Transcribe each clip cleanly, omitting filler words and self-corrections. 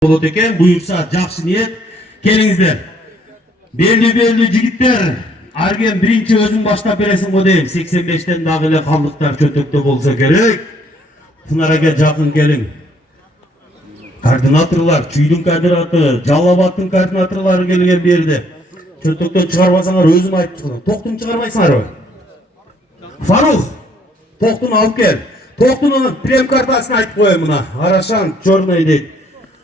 Bolot eken, buyursa жақсы ниет, келиңиздер. Belli жигиттер, арген биринчи өзүң баштап бересиң го дейм. 85тен дагы эле калдыктар чөтөктө болсо керек. Сынараga жакын келиң. Координаторлар, чүйдүн координатору, Жалал-Абадтын координаторлору келген берди. Чөтөктөн чыгарбасаңар өзүм айтып турам. Токтун чыгарбайсыңарбы? Фарух, токтун алып кел. Токтунун прем картасын айтып коем мына. Арашан чёрный дейт.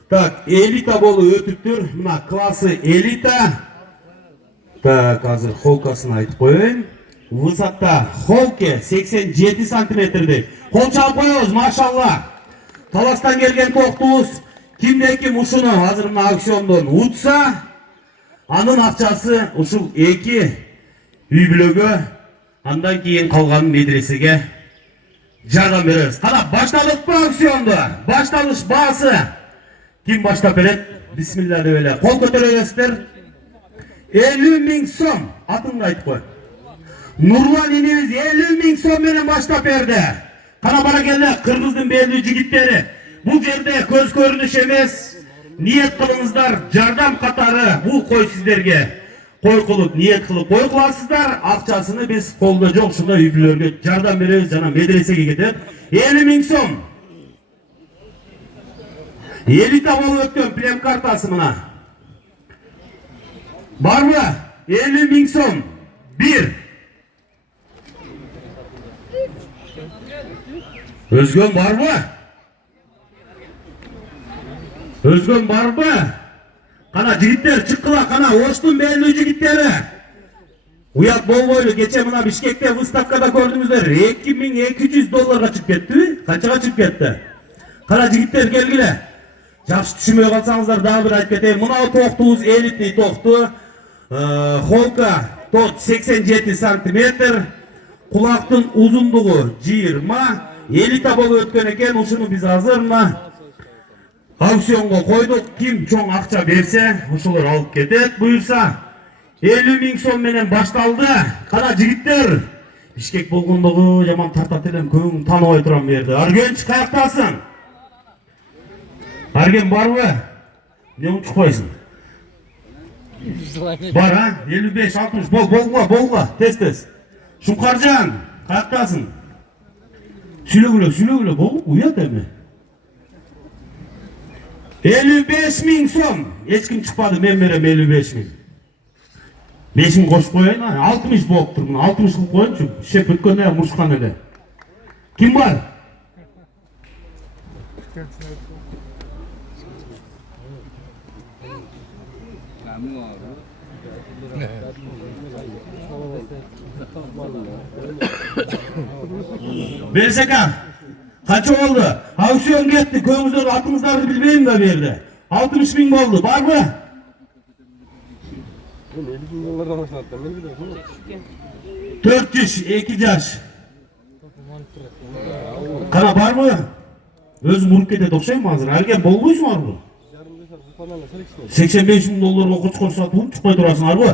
Так, элита болу өтүптүр. Мына классы элита. Так, азыр холкасын айтып коеюн. Высота холке 87 сантиметрдей. Кол чалып коебуз, машалла. Таластан келген токтубуз. Кимде ким ушуну азыр мына аукциондон утса, анын акчасы ушул 2 үй бүлөгө, андан кийин калганын медресеге жардам беребиз. Кана баштадыкпы аукционду? Башталыш баасы. Kim başta берет? Бисмилла деп эле. Кол көтөрөсүздөр. 50 000 сом. Атыңды айтып кой. Нурлан инебиз 50 000 сом менен баштап берди. Кана бара келе кыргыздын белдүү жигиттери. Бул жерде көз көрүнүш эмес. Ниет кылыңыздар, жардам катары бул кой сиздерге. Кой кылып, ниет кылып кой кыласыздар. Акчасыны биз колдо жок ушундай үй бүлөлөргө жардам беребиз жана медресеге кетет. 50 000 сом. Элита болуп өткөн прем картасы мына. Барбы? 50 000 сом. 1. Өзгөн барбы? Өзгөн барбы? Кана жигиттер чыккыла, кана Оштун белдүү жигиттери. Уят болбойлу, кече мына Бишкекте выставкада көрдүңүздөр. $2200 чыгып кеттиби? Канчага чыгып кетти? Кана жигиттер келгиле. Жақсы түшүнбөй калсаңыздар дагы бир айтып кетейин. Мына токтубуз элитный токту. Холка тот 87 сантиметр. Кулактын узундугу 20. Элита болуп өткөн экен. Ушуну биз азыр мына аукционго койдук. Ким чоң акча берсе, ушулар алып кетет. Буюрса 50 000 сом менен башталды. Кана жигиттер. Бишкек болгондогу жаман тартат элем, көңүң тааныбай турам берди. Аргенч каяктасың? Арген барбы? Не ұмытып қойсың? Бар, а? 55-60, болға, тез. Шұңқаржан, қаяқтасың? Сүйлегіле, бол, ұят әме. 55 000 сом. Ешкім шықпады, мен берем 55 000. 5 000 қошып қойайын, 60 болып тұрмын, 60 қылып қойын үшін. Шеп өткенде мұшқан әлі. Кім бар? Берсекам, қанша болды? Аукцион кетті, көңіздер атыңыздарды білбеймін да берді. 60 000 болды, бар бы? 400, 2 жаш. Қана бар бы? Өзім ұрып кетеді оқшайым азыр, әлген болмайсың арбы? $85 000 қош сатып шықпай тұрасың арбы?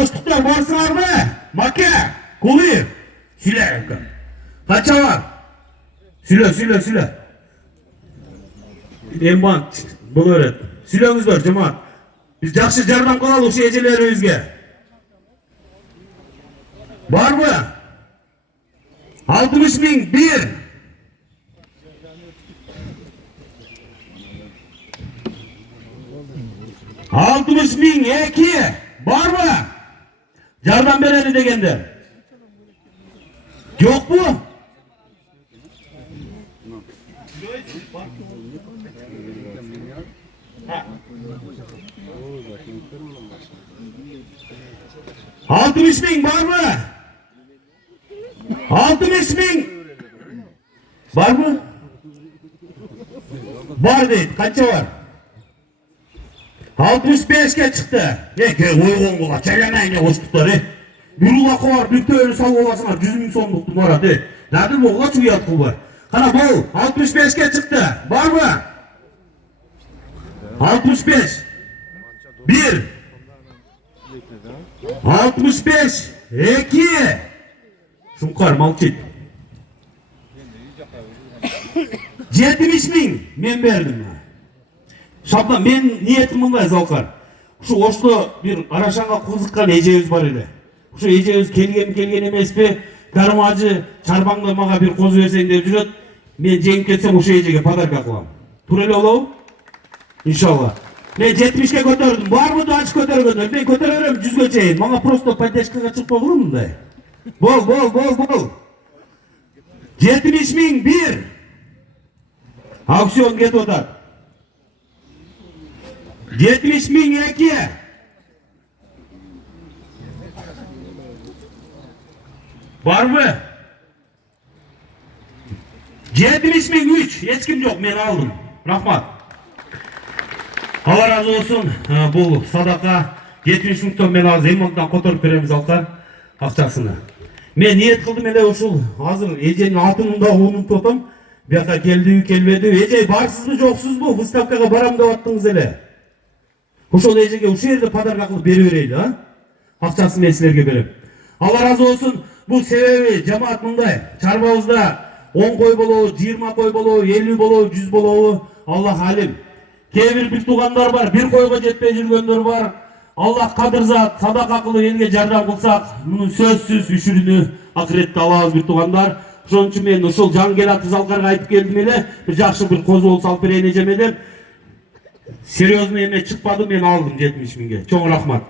Оштықтар барсың арбы? Маке, Кулиев, сөйле. Қанша бар? Сөйле. Ембан, бұл өрет. Сөйлеңіздер, жамаат. Біз жақсы жардам қылалық шы ежелерімізге. Бар бы? 60 000, 1. 60 000, 2. Бар бы? Жардам береді дегенде. Жоқ bu? $60 000 var mı? 60 000 var mı? Var değil. Kaça var? 65'e çıktı. Uygun kula. Çelemeyin hoşlukları. Yurula kovar, bir tövbe sal olasına 100 000 somluk numara de. Nedir bu ola çuyat kula? Kana bu 65'e çıktı. Var mı? 65. 1. 65. 2. Şunkar malçit. 70 000 men berdim. Шабдан мен ниетім мындай Залкар. Şu Oşlo bir Araşan'a kızıkkan ejemiz var edi. Şu ejemiz kelgen emes be? Karmacı çarbаңda maga bir koz versen dep жүрөt. Men жеңип кетсем ошо ejege подарка кылам. Тура эле болобу? İnşallah. Men 70'ke көтөрдүм. Барбы да ачып көтөргөндөр. Men көтөрө берем 100ге чейин. Мага просто поддержкага чыгып болгуну мындай. Бол. 70.001. Aksiyon ketip atat. 70.002. Var mı? 70.003. Hiç kim yok, ben aldım. Rahmat. Allah razı olsun. Bu sadaka 70.000 ton ben az elmaktan kotorup veremiz Alkar akçasını. Men niyet kıldım ele uşul. Hazır ejenin altınında unut totam. Bir yaka keldi kelbedi. Ejey barsız mı joksuz mu? Выставкага барам деп аттыңыз эле. Ошол эжеге ушул жерде подарка кылып бере берейли, а? Акчасын мен силерге берем. Allah razı olsun. Bu sebebi cemaat mындай. Çarбабызда 10 koy болобу, 20 koy болобу, 50 болобу, 100 болобу. Allah alim. Kebir bir tuğanlar var, bir koyga jetpey жүргөндөр бар. Allah kadrzat, sadaka kılıp elge jardam kılsak, bunun sözsüz үшүрүнү акыретте алабыз bir tuğanlar. Ошон үчүн мен ошол Жаңгелаты Залкарга айтып келдим эле, bir жакшы bir koz болуп салып берейин эжеме деп. Серьезно эме чыкпады, мен алдым 70.000ге. Чоң рахмат.